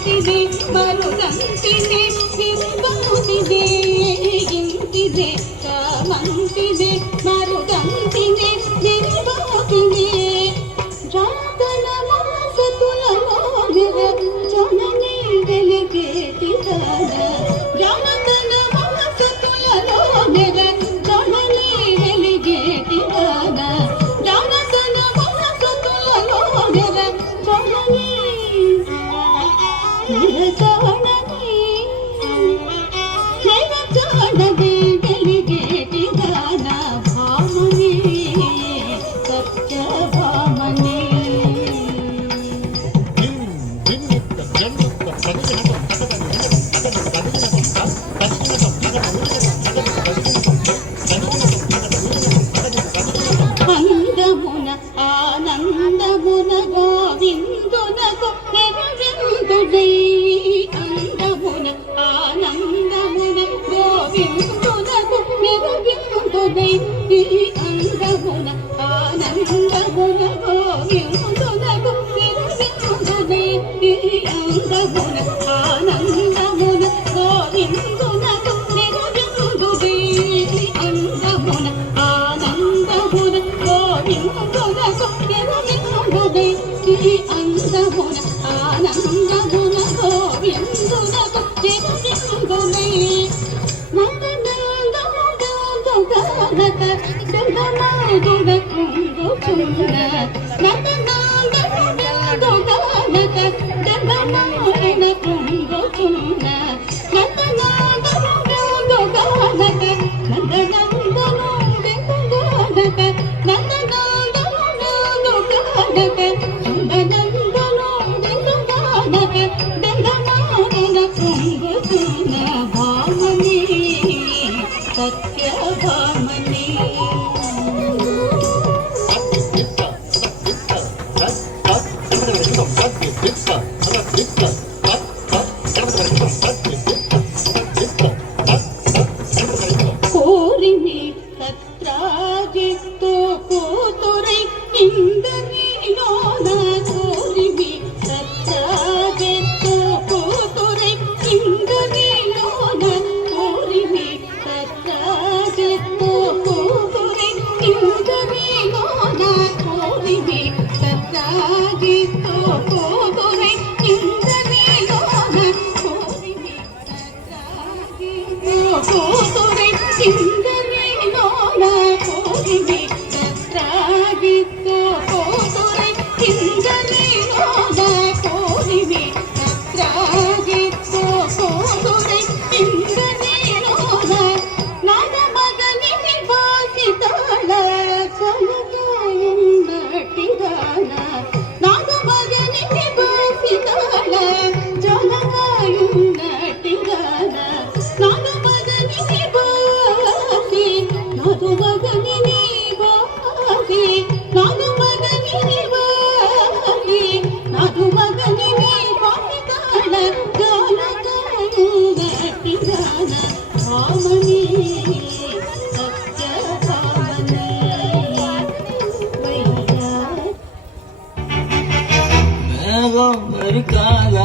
ಕಾವಂತಿದೆ ಬರುದಂತಿದೆ ಬಿಂಬಂತಿದೆ ಇಂತಿದೆ ಕಾವಂತಿದೆ ಬರುದಂತಿದೆ ಬಿಂಬಂತಿದೆ ಜಾತನ ಮಾಸ ತುಲನೋ ಜನನಿ ಬೆಲೆಗೇಟಿದಾನ ಜಾತನ ಮಾಸ ತುಲನೋ ಜನನಿ ಬೆಲೆಗೇಟಿದಾನ ಜಾತನ ಮಾಸ ತುಲನೋ ಜನನಿ ನಿರಜಾಣನೆ ನಿರಜಾಣನೆ ಬೆಲೆಗೇಟಿದಾನ ಭಾಮನೆ ಸತ್ಯ ಭಾಮನೆ అందమున ఆనందమున గోవిందునకు నెరవేరుడై అందమున ఆనందమున గోవిందునకు నెరవేరుడై అందమున ఆనందమున గోవిందునకు నెరవేరుడై అందమున ఆనందమున గోవిందునకు నెరవేరుడై అందమున ఆనందమున గోవిందునకు నెరవేరుడై అందమున ఆనందమున గోవిందునకు నెరవేరుడై నందనాందముగనక గంగమాగుడ కుంగుచున్న నందనాందముగనక గంగమాగుడ కుంగుచున్న నందనాందముగనక నందనందను వెంగనక నందనాందముగనక నందనందను వెంగనక గంగమాగుడ కుంగుచున్న భామని సత్య భామని కోరిని సత్రాజిత్తు కూతురై ఇందరిలోన కోరిని సత్రాజిత్తు కూతురై ఇందరిలోన కోరిని సత్రాజిత్తు కూతురై ఇందరిలోన కోరిని సత్రాజిత్తు కూతురై ఇందరిలోన కోరిని సత్రాజిత్తు కూతురై ఇందరిలోన కోరిని సత్రాజిత్తు కూతురై ఇందరిలోన కోరిని సత్రాజిత్తు కూతురై ఇందరిలోన నాద మగని నివాసితాళ జలగాయున్నటిదాన నాద మగని నివాసితాళ జలగాయున్నటిదాన నాద మగని నివాసి నాదు మగని నివాసి నాదు మగని నివాసి నాదు మగని నివాసితాళ జలగాయున్నటిదాన భామని సత్య భామని మేఘం మెరుకాల